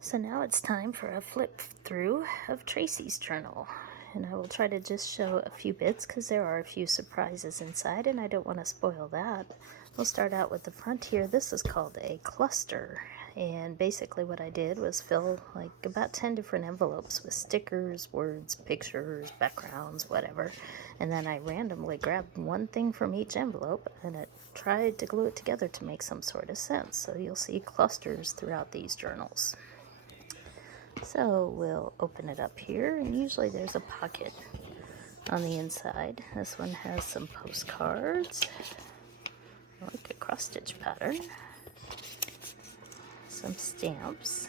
So now it's time for a flip through of Tracey's journal. And I will try to just show a few bits because there are a few surprises inside and I don't want to spoil that. We'll start out with the front here. This is called a cluster. And basically what I did was fill like about 10 different envelopes with stickers, words, pictures, backgrounds, whatever. And then I randomly grabbed one thing from each envelope and it tried to glue it together to make some sort of sense. So you'll see clusters throughout these journals. So we'll open it up here, and usually there's a pocket on the inside. This one has some postcards, like a cross-stitch pattern, some stamps.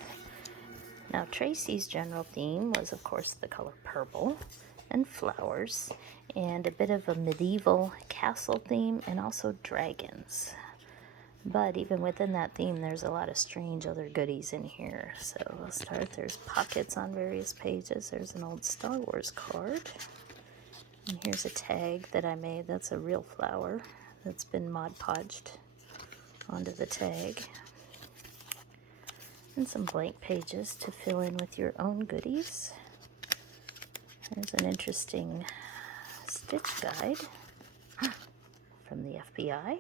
Now Tracey's general theme was, of course, the color purple and flowers, and a bit of a medieval castle theme, and also dragons. But even within that theme, there's a lot of strange other goodies in here. So we'll start. There's pockets on various pages. There's an old Star Wars card. And here's a tag that I made. That's a real flower that's been Mod Podged onto the tag. And some blank pages to fill in with your own goodies. There's an interesting stitch guide from the FBI.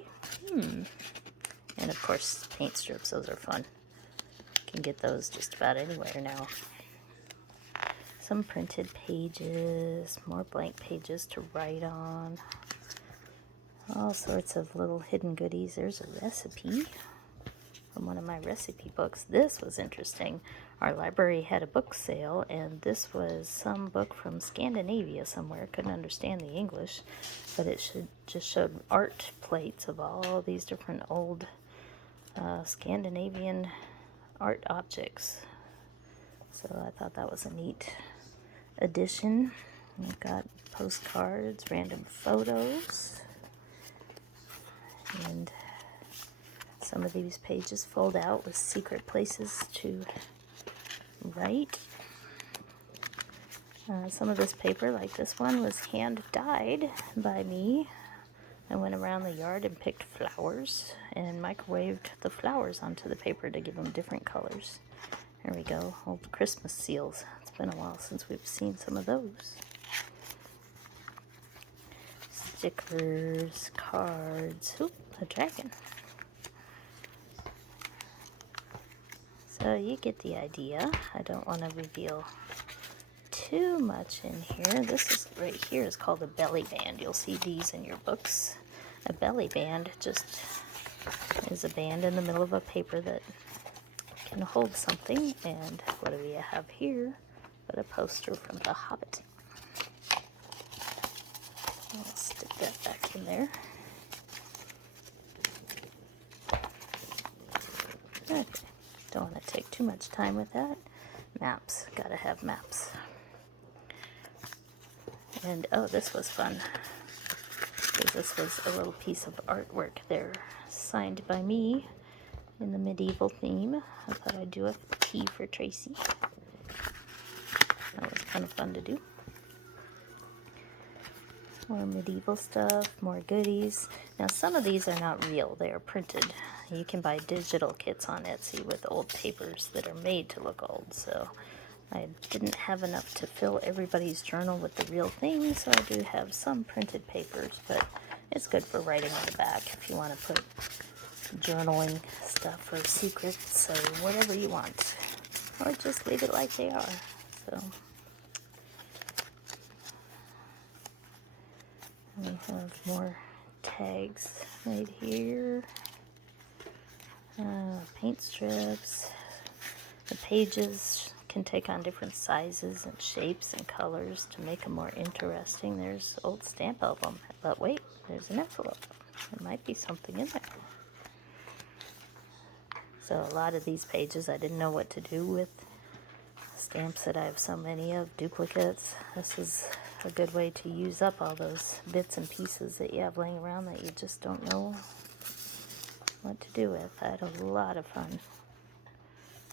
And of course, paint strips, those are fun. You can get those just about anywhere now. Some printed pages, more blank pages to write on. All sorts of little hidden goodies. There's a recipe from one of my recipe books. This was interesting. Our library had a book sale, and this was some book from Scandinavia somewhere. Couldn't understand the English, but it just showed art plates of all these different old Scandinavian art objects. So I thought that was a neat addition. We've got postcards, random photos, and some of these pages fold out with secret places to write. Some of this paper, like this one, was hand dyed by me. I went around the yard and picked flowers and microwaved the flowers onto the paper to give them different colors. There we go, old Christmas seals. It's been a while since we've seen some of those. Stickers, cards, oop, a dragon. So you get the idea. I don't want to reveal too much in here. This is right here is called a belly band. You'll see these in your books. A belly band just is a band in the middle of a paper that can hold something. And what do we have here but a poster from The Hobbit? I'll stick that back in there. Okay, don't want to take too much time with that. Maps, gotta have maps. And oh, this was fun, because this was a little piece of artwork there, signed by me in the medieval theme. I thought I'd do a T for Tracey. That was kind of fun to do. More medieval stuff, more goodies. Now some of these are not real, they are printed. You can buy digital kits on Etsy with old papers that are made to look old, so I didn't have enough to fill everybody's journal with the real thing, so I do have some printed papers, but it's good for writing on the back if you want to put journaling stuff or secrets or whatever you want, or just leave it like they are. So we have more tags right here, paint strips. The pages can take on different sizes and shapes and colors to make them more interesting. There's old stamp album, but wait, there's an envelope. There might be something in there. So a lot of these pages I didn't know what to do with. Stamps that I have so many of, duplicates. This is a good way to use up all those bits and pieces that you have laying around that you just don't know what to do with. I had a lot of fun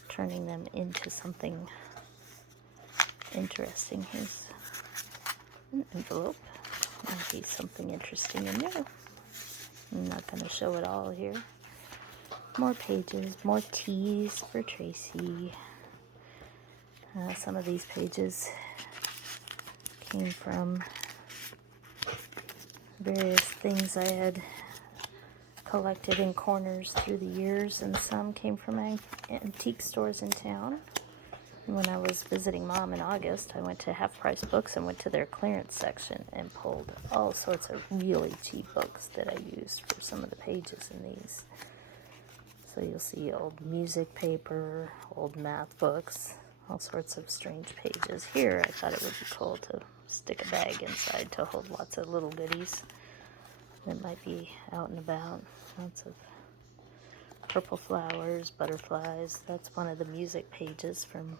turning them into something interesting. Here's an envelope. Might be something interesting in there. I'm not going to show it all here. More pages, more T's for Tracey. Some of these pages came from various things I had collected in corners through the years, and some came from antique stores in town. And when I was visiting Mom in August, I went to Half Price Books and went to their clearance section and pulled all sorts of really cheap books that I used for some of the pages in these. So you'll see old music paper, old math books, all sorts of strange pages. Here, I thought it would be cool to stick a bag inside to hold lots of little goodies that might be out and about. Lots of purple flowers, butterflies. That's one of the music pages from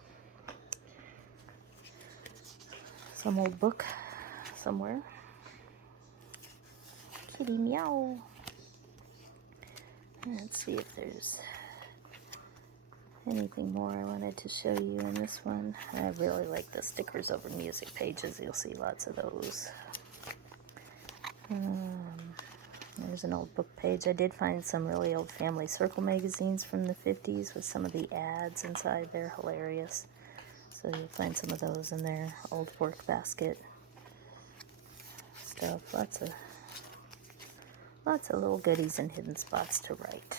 some old book somewhere. Kitty meow. Let's see if there's anything more I wanted to show you in this one. I really like the stickers over music pages. You'll see lots of those. There's an old book page. I did find some really old Family Circle magazines from the 50s with some of the ads inside. They're hilarious. So you'll find some of those in there. Old work basket stuff. Lots of little goodies and hidden spots to write.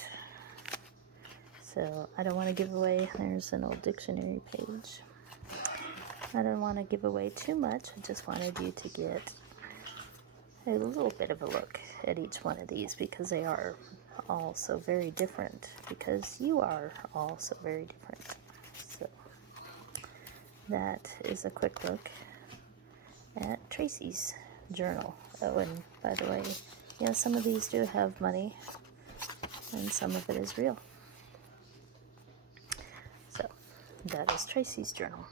So I don't want to give away, there's an old dictionary page. I don't want to give away too much. I just wanted you to get a little bit of a look at each one of these, because they are all so very different, because you are all so very different. So that is a quick look at Tracey's journal. Oh, and by the way, yeah, some of these do have money, and some of it is real. So that is Tracey's journal.